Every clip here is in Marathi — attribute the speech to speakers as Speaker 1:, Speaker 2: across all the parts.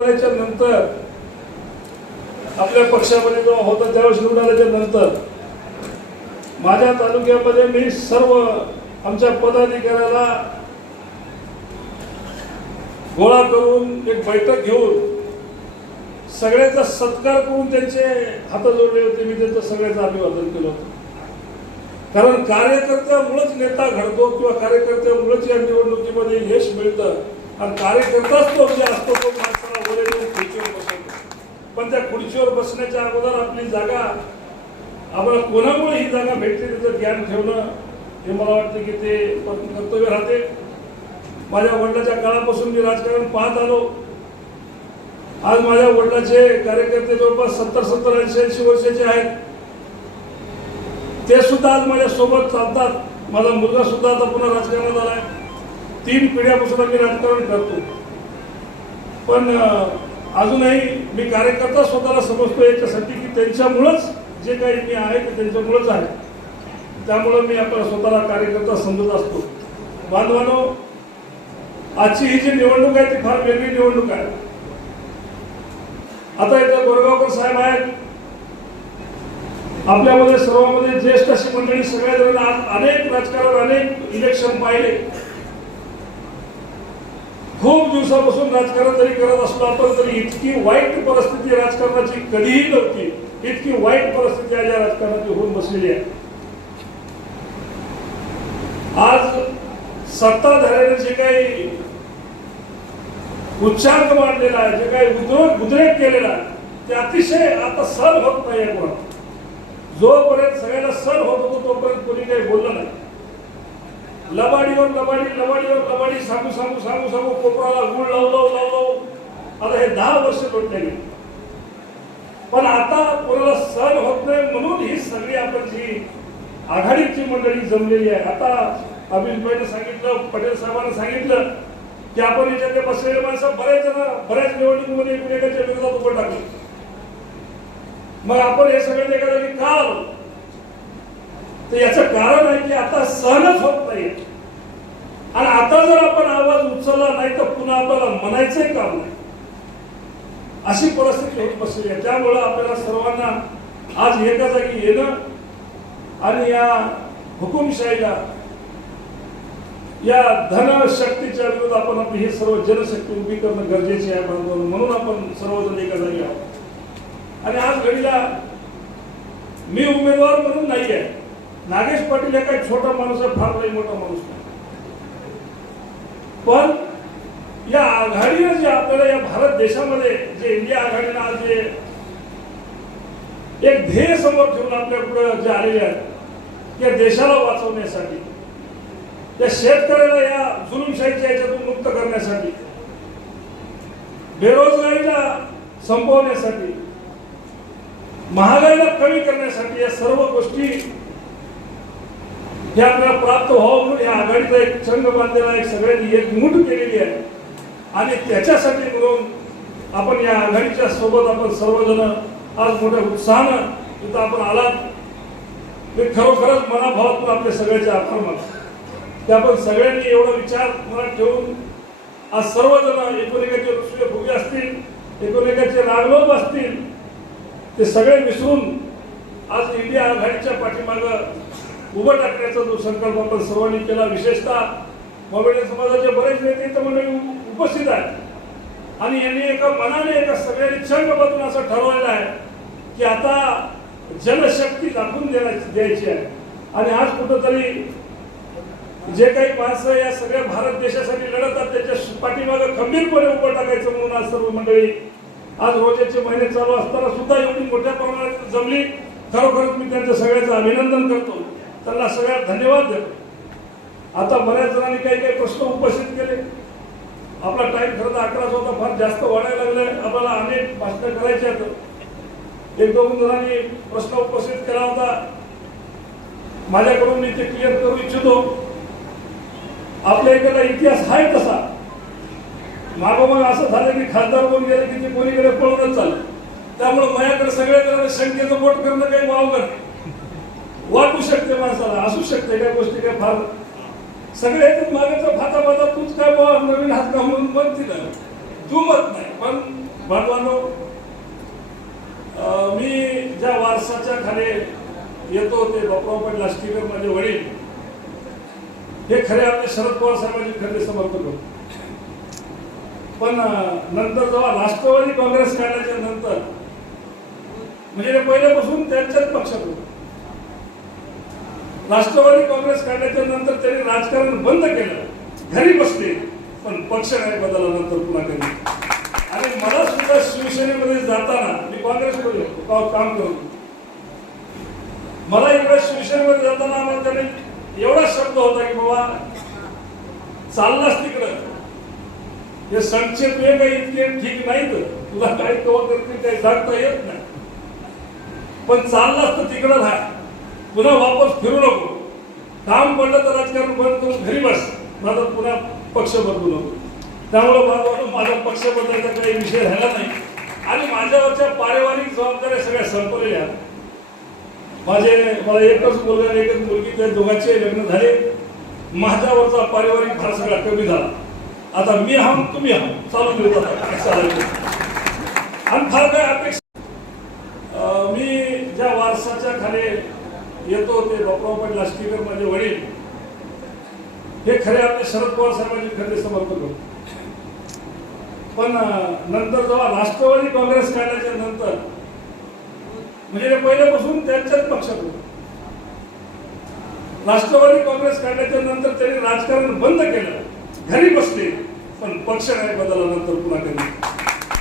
Speaker 1: नंतर आपल्या पक्षामध्ये जेव्हा होता त्यावेळेस निवडून आल्याच्यानंतर माझ्या तालुक्यामध्ये मी सर्व आमच्या पदाधिकाऱ्याला गोळा करून एक बैठक घेऊन सगळ्याचा सत्कार करून त्यांचे हात जोडले होते. मी त्यांचं सगळ्याचं अभिवादन केलं होतं. कारण कार्यकर्त्यामुळेच नेता घडतो किंवा कार्यकर्त्यामुळेच या निवडणुकीमध्ये यश मिळतं. आणि कार्यकर्ताच तो जे म्हणजे असतो तो माणसाला वर येऊन खुर्चीवर बसवतो. पण त्या खुर्चीवर बसण्याच्या अगोदर आपली जागा आम्हाला कोणामुळे ही जागा भेटली त्याचं ज्ञान ठेवणं हे मला वाटतं की ते कर्तव्य राहते. माझ्या वडिलाच्या काळापासून मी राजकारण पाहत आलो. आज माझ्या वडिलाचे कार्यकर्ते जवळपास सत्तर सत्तर ऐंशी ऐंशी वर्षाचे आहेत. ते सुद्धा आज माझ्यासोबत चालतात. माझा मुलगा सुद्धा आता पुन्हा राजकारणात आहे तीन पिढ्यापासून आम्ही राजकारण करतो. पण अजूनही मी कार्यकर्ता स्वतःला समजतो याच्यासाठी की त्यांच्यामुळंच जे काही मी आहे ते त्यांच्यामुळंच आहे त्यामुळं मी आपला स्वतःला कार्यकर्ता समजत असतो. बांधवानो आजची ही जी निवडणूक आहे ती फार वेगळी निवडणूक आहे. आता इथं गोरगावकर साहेब आहेत. आपल्यामध्ये सर्वांमध्ये ज्येष्ठ अशी मंडळी सगळ्या जण आज अनेक राजकारण अनेक इलेक्शन पाहिले. खूप दिवसापासून राजकारण जरी करत असलो आपण तरी इतकी वाईट परिस्थिती राजकारणाची कधीही नव्हती. इतकी वाईट परिस्थिती आज या राजकारणाची होऊन बसलेली आहे. आज सत्ताधाऱ्याने जे काही उच्चांक मांडलेला आहे जे काही उद्रेक उद्रेक केलेला आहे ते अतिशय आता सण होत नाही आहे जोपर्यंत सगळ्यांना सण होत होतो तोपर्यंत कोणी काही बोललं नाही. लबाडीवर लबाडी लबाडीवर लबाडी सांगू सांगू सांगू सांगू कोपराला गुळ लावू लावू लावू लावू आता हे दहा वर्ष लोटले गेले पण आता कोणाला सहन होत नाही म्हणून ही सगळी आपण जी आघाडीची मंडळी जमलेली आहे. आता अमित भाईने सांगितलं पटेल साहेबांना सांगितलं की आपण याच्यातले बसलेले माणसं बरेच जण बऱ्याच निवडणुकीमध्ये एकमेकांच्या विरोधात उभं टाकले. मग आपण हे सगळे एका जागी का आलो? तर याचं कारण आहे की आता सहनच होत नाही. आणि आता जर आपण आवाज उचलला नाही तर पुन्हा आपल्याला म्हणायचंही काम नाही. अशी परिस्थिती होत बसली आहे. त्यामुळं आपल्याला सर्वांना आज एका जागी येणं आणि या हुकुमशाहीला या धनशक्तीच्या विरोध आपण आपली ही सर्व जनशक्ती उभी करणं गरजेचे आहे बरोबर म्हणून आपण सर्वजण एका जागी आहोत. आणि आज घडीला मी उमेदवार म्हणून नाही आहे नागेश पाटील हे काही छोटा माणूस आहे फार काही मोठा माणूस नाही. पण या आघाडीनं जे आपल्याला या भारत देशामध्ये जे इंडिया आघाडीनं आज जे एक ध्येय समोर ठेवून आपल्या पुढे जे आलेले आहेत या देशाला वाचवण्यासाठी या शेतकऱ्याला या जुलुमशाहीच्या याच्यातून मुक्त करण्यासाठी बेरोजगारीला संपवण्यासाठी महागाईला कमी करण्यासाठी या सर्व गोष्टी हे आपल्याला प्राप्त व्हावं म्हणून या आघाडीचा एक संघ बांधलेला एक सगळ्यांनी एकमूट केलेली आहे. आणि त्याच्यासाठी म्हणून आपण या आघाडीच्या सोबत आपण सर्वजण आज मोठ्या उत्साहानं तिथं आपण आलात. ते खरोखरच मनाभावातून आपले सगळ्याचे आभार मानतो. ते आपण सगळ्यांनी एवढा विचार मनात ठेवून आज सर्वजण एकमेकाचे ऋषी भोगे असतील एकमेकाचे रागलोप असतील ते सगळे मिसळून आज इंडिया आघाडीच्या पाठीमागं उभं टाकण्याचा जो संकल्प आपण सर्वांनी केला विशेषतः मवेळे समाजाचे बरेच नेते तर मंडळी उपस्थित आहेत. आणि यांनी एका मनाने एका सगळ्यांनी छंगबद्दून असं ठरवलेलं आहे की आता जनशक्ती दाखवून देण्याची द्यायची आहे. आणि आज कुठंतरी जे काही माणसं या सगळ्या भारत देशासाठी लढतात त्याच्या पाठीमागं खंबीरपणे उभं टाकायचं म्हणून आज सर्व मंडळी आज रोजाचे महिने चालू असताना सुद्धा एवढी मोठ्या प्रमाणात जमली. खरोखरच मी त्यांचं सगळ्याचं अभिनंदन करतो. त्यांना सगळ्यात धन्यवाद देतो. आता बऱ्याच जणांनी काही काही प्रश्न उपस्थित केले. आपला टाईम खरं तर अकराच होता फार जास्त वाढायला लागलाय. आपल्याला अनेक भाषणं करायची आहेत. एक दोन जणांनी प्रश्न उपस्थित केला होता. माझ्याकडून मी ते क्लिअर करू इच्छितो. आपल्या इकडला इतिहास आहे तसा. मागोमाग असं झालं की खासदार कोण गेले की ते कोणीकडे पळूनच चाललं. त्यामुळे माझ्याकडे सगळ्या जणांना शंकेचं बोट करणं काही वाव नाही. वाटू शकते माणसाला असू शकते त्या गोष्टी काय फार सगळे मागायचा फाता फाता तूच काय बाबा नवीन हात का म्हणून म्हणतील तू मत नाही. पण भगवानो मी ज्या वारसाच्या खाली येतो ते बापराव पण आष्टीकर माझे वडील हे खरे आपले शरद पवार साहेबांचे खरे समर्थक होते. पण नंतर जेव्हा राष्ट्रवादी काँग्रेस काढल्याच्या नंतर म्हणजे ते पहिल्यापासून त्यांच्याच पक्षात होते. राष्ट्रवादी काँग्रेस काढल्याच्या नंतर त्यांनी राजकारण बंद केलं. घरी बसले पण पक्ष नाही बदलला नंतर पुन्हा कधी आणि मला सुद्धा शिवसेनेमध्ये जाताना मी काँग्रेसमध्ये काम करतो मला इकडे शिवसेनेमध्ये जाताना आम्हाला त्याने एवढा शब्द होता की बाबा चाललास तिकडं. हे संक्षेप हे काही इतके ठीक नाहीत. तुला काय कवा करतील काही सांगता येत नाही. पण चाललास तर तिकडं राहा. पुन्हा वापस फिरू नको. काम पडलं तर राजकारण बंद करून घरी बस. माझा पुन्हा पक्ष बदलू नको. त्यामुळे माझा माझा पक्ष बदलायचा काही विषय राहिला नाही. आणि माझ्यावरच्या पारिवारिक जबाबदाऱ्या सगळ्या संपलेल्या. माझे मला एकच मुलगा आणि एकच मुलगी त्या दोघांचे लग्न झाले. माझ्यावरचा पारिवारिक भार सगळा कमी झाला. आता मी हम तुम्ही हम. चालू देऊ आणि फार काय अपेक्षा मी ज्या वारसाच्या खाली येतो ते बापराव पाटील आष्टीकर माझे वडील. हे खरे आपले शरद पवार साहेबांचे खरे समर्थक होते. पण नंतर जेव्हा राष्ट्रवादी काँग्रेस काढल्याच्या नंतर म्हणजे पहिल्यापासून त्यांच्याच पक्षात होत. राष्ट्रवादी काँग्रेस काढल्याच्या नंतर त्यांनी राजकारण बंद केलं. घरी बसले पण पक्ष नाही बदलला नंतर पुन्हा त्यांनी.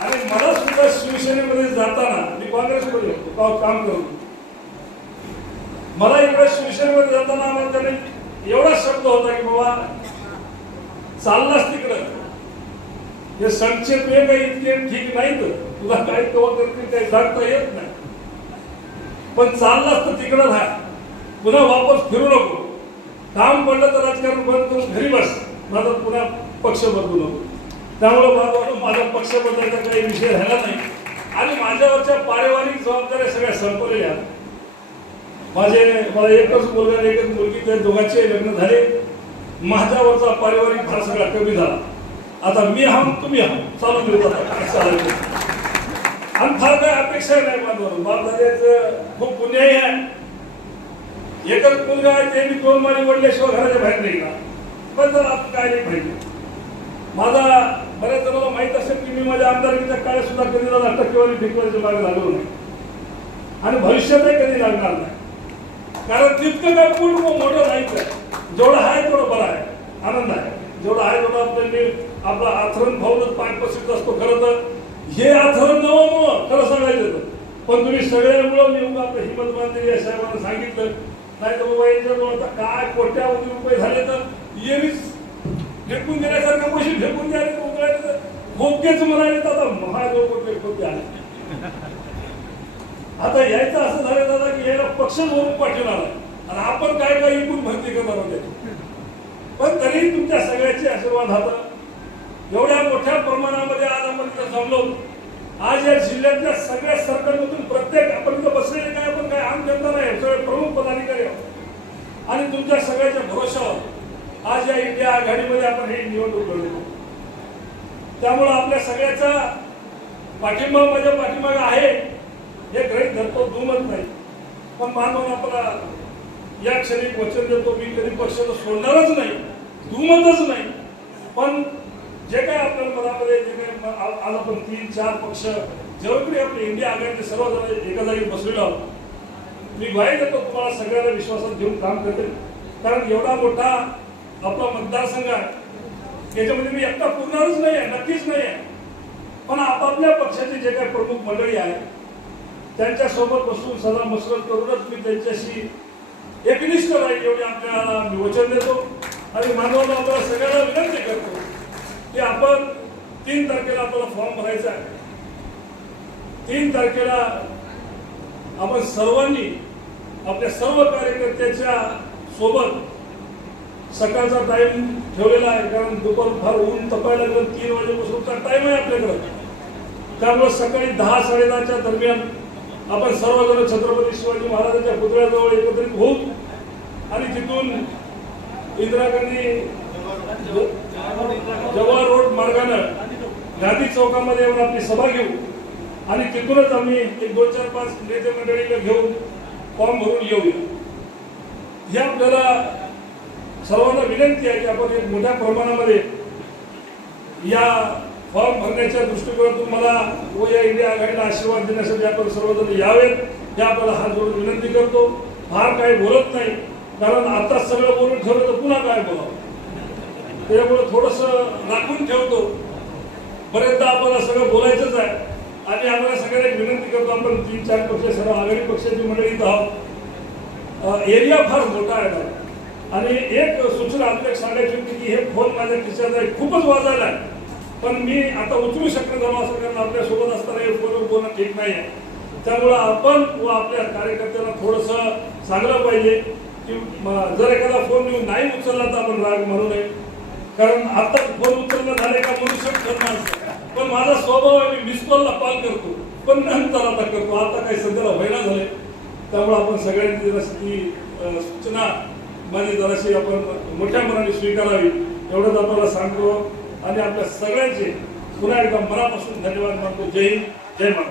Speaker 1: आणि मला सुद्धा शिवसेनेमध्ये जाताना मी काँग्रेसमध्ये काम करतो मला इकडे शिवसेनेमध्ये जाताना आम्हाला त्याने एवढा शब्द होता की बाबा चाललास तिकडं. हे संक्षेप हे काही इतके ठीक नाहीत. तुला काय कवा करतील काही सांगता येत नाही. पण चाललास तर तिकडं राहा. पुन्हा वापस फिरू नको. काम पडलं तर राजकारण बंद करून घरी बस. माझा पुन्हा पक्ष बदलू नको. त्यामुळे माझा माझा पक्ष बदलायचा काही विषय राहिला नाही. आणि माझ्यावरच्या पारिवारिक जबाबदाऱ्या सगळ्या संपलेल्या. आहेत. माझे मला एकच मुलगा आणि एकच मुलगी त्या दोघांचे लग्न झाले. माझ्यावरचा पारिवारिक भार सगळा कमी झाला. आता मी हम तुम्ही हम चालू देऊ आणि फार काय अपेक्षा नाही माझं बापदाद्याचं खूप पुण्याही आहे. एकच मुलगा आहे ते मी दोन मारी वडल्याशिवाय घराच्या बाहेर नाही का पण जर आपण काय नाही पाहिजे. माझा बऱ्याच जणांना माहीत असेल की मी माझ्या आमदारकीच्या काळात सुद्धा कधी मला टक्केवारी फेकवारीच्या मागे लागलो नाही. आणि भविष्यातही कधी लागणार नाही. कारण तितकं काय पूर्ण मोठं नाहीच आहे. जेवढं आहे तेवढं बरं आहे. आनंद आहे. जेवढं आहे तेवढं आपल्याला आपला आथरण भाऊनच पाठ प्रसिद्ध असतो खरं तर. हे आथरण नवं खरं सांगायचं पण तुम्ही सगळ्यामुळं येऊन आपलं हिमंत बांधलेली या साहेबांना सांगितलं. नाही तर बाबा यांच्याजवळ आता काय कोट्यावधी रुपये झाले तर? येणीच फेकून दिल्यासारखे पैसे फेकून द्यायला तर उकळायला खोकेच म्हणाले तर आता महाजवळ कुठले खोके आले? आता यायचं असं झालं दादा की यायला पक्ष म्हणून पाठवणार आणि आपण काय काय इकून भरती करणार आहोत पण तरी तुमच्या सगळ्याचे आशीर्वाद हात एवढ्या मोठ्या प्रमाणामध्ये आज आपण जमलो आज या जिल्ह्यातल्या सगळ्या सरकारमधून प्रत्येक आपण बसलेले काय आपण काय आम जनता नाही सगळे प्रमुख पदाधिकारी आहोत. आणि तुमच्या सगळ्याच्या भरोशावर आज या इंडिया आघाडीमध्ये आपण हे निवडणूक लढवतो त्यामुळं आपल्या सगळ्याचा पाठिंबा माझ्या पाठिंबा आहे. हे गृहित धरतो दुमत नाही. पण मानव आपला या क्षणी वचन देतो मी कधी पक्षाचं सोडणारच नाही. दुमतच नाही. पण जे काही आपल्या मनामध्ये जे काही आलं पण आज आपण तीन चार पक्ष जेवढी आपले इंडिया आघाडीचे सर्वजण एका जागी बसलेलो आहोत. मी ग्वाही देतो तुम्हाला सगळ्यांना विश्वासात घेऊन काम करते. कारण एवढा मोठा आपला मतदारसंघ आहे याच्यामध्ये मी एकटा पुरणारच नाही आहे नक्कीच नाही आहे पण आपापल्या पक्षाचे जे काही प्रमुख मंडळी आहेत त्यांच्यासोबत बसून सदा मसरत करूनच मी त्यांच्याशी एकनिष्ठ राहील एवढी आपल्याला मी वचन देतो. आणि मानवाला आपल्याला सगळ्यांना विनंती करतो की आपण तीन तारखेला आपल्याला फॉर्म भरायचा आहे. तीन तारखेला आपण सर्वांनी आपल्या सर्व कार्यकर्त्याच्या सोबत सकाळचा टाइम ठेवलेला आहे कारण दुपार फार ऊन तपायला लागलं तीन वाजेपासूनचा टाईम आहे आपल्याकडं. त्यामुळे सकाळी दहा साडेदहाच्या दरम्यान आपण सर्वजण छत्रपती शिवाजी महाराजांच्या पुतळ्याजवळ एकत्रित होऊ आणि तिथून इंदिरा गांधी जवाहर रोड मार्गानं गांधी चौकामध्ये येऊन आपली सभा घेऊ आणि तिथूनच आम्ही एक दोन चार पाच नेते मंडळीला घेऊन फॉर्म भरून येऊया. हे आपल्याला सर्वांना विनंती आहे की आपण एक मोठ्या प्रमाणामध्ये या फॉर्म भरण्याच्या दृष्टिकोनातून मला व या इंडिया आघाडीला आशीर्वाद देण्यासाठी आपण सर्वजण यावेत. हे आपल्याला हात जोडून विनंती करतो. फार काही बोलत नाही. कारण आताच सगळं बोलून ठेवलं तर पुन्हा काय बोलावं? त्याच्यामुळे थोडस राखून ठेवतो. बरेचदा आपल्याला सगळं बोलायचंच आहे. आणि आम्हाला सगळ्यांना एक विनंती करतो. आपण तीन चार पक्ष सर्व आघाडी पक्षाची मंडळी इथं आहोत. एरिया फार मोठा आहे आणि एक सूचना आपल्याला सांगायची होती की हे फोन माझ्या खिशात आहे. खूपच वाजायला आहे. पण मी आता उचलू शकलो जमा असं कारण आपल्यासोबत असताना हे फोन बोलणं ठीक नाही आहे. त्यामुळं आपण व आपल्या कार्यकर्त्यांना थोडंसं सांगलं पाहिजे की जर एखादा फोन येऊन नाही उचलला तर आपण राग म्हणू नये. कारण आता फोन उचलणं झाले का म्हणू शकत माणसं पण माझा स्वभाव आहे मी मिस कॉलला कॉल करतो. पण नंतर आता करतो. आता काही सध्याला व्हायला झाले त्यामुळे आपण सगळ्यांनी जराशी ती सूचना माझी जराशी आपण मोठ्या मनाने स्वीकारावी. एवढंच आपल्याला सांगतो. आणि आपल्या सगळ्यांचे पुन्हा एकदा मनापासून धन्यवाद मानतो. जय हिंद जय महाराष्ट्र.